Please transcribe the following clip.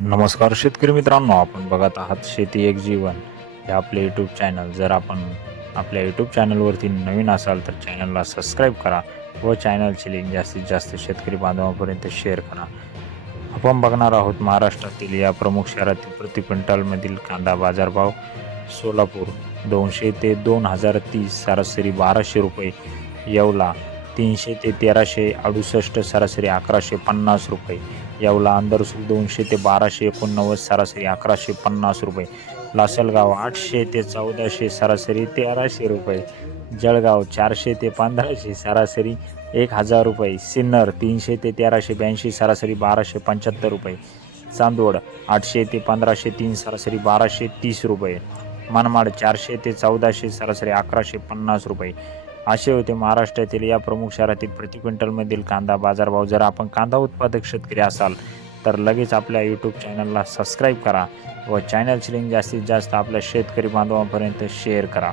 नमस्कार शेतकरी मित्रांनो, आपण बघत आहात शेती एक जीवन हे आपले यूट्यूब चॅनल. जर आपण आपल्या यूट्यूब चॅनलवरती नवीन असाल तर चॅनलला सबस्क्राईब करा व चॅनलची लिंक जास्तीत जास्त शेतकरी बांधवांपर्यंत शेअर करा. आपण बघणार आहोत महाराष्ट्रातील या प्रमुख शहरातील प्रति क्विंटलमधील कांदा बाजारभाव. सोलापूर 200 ते 2030 सरासरी 1200 रुपये, येवला 300 ते 1368 सरासरी 1150 रुपये, येवला अंदरसूल 200 ते 1289 सरासरी 1150 रुपये, लासलगाव 800 ते 1400 सरासरी 1300 रुपये, जळगाव 400 ते 1500 सरासरी 1000 रुपये, सिन्नर 300 ते 1382 सरासरी 1275 रुपये, चांदवड 800 ते 1503 सरासरी 1230 रुपये, मनमाड 400 ते 1400 सरासरी 1150 रुपये. असे होते महाराष्ट्रातील या प्रमुख शहरातील प्रति क्विंटलमधील कांदा बाजारभाव. जर आपण कांदा उत्पादक शेतकरी असाल तर लगेच आपल्या यूट्यूब चॅनलला सबस्क्राईब करा व चॅनलची लिंक जास्तीत जास्त आपल्या शेतकरी बांधवांपर्यंत शेअर करा.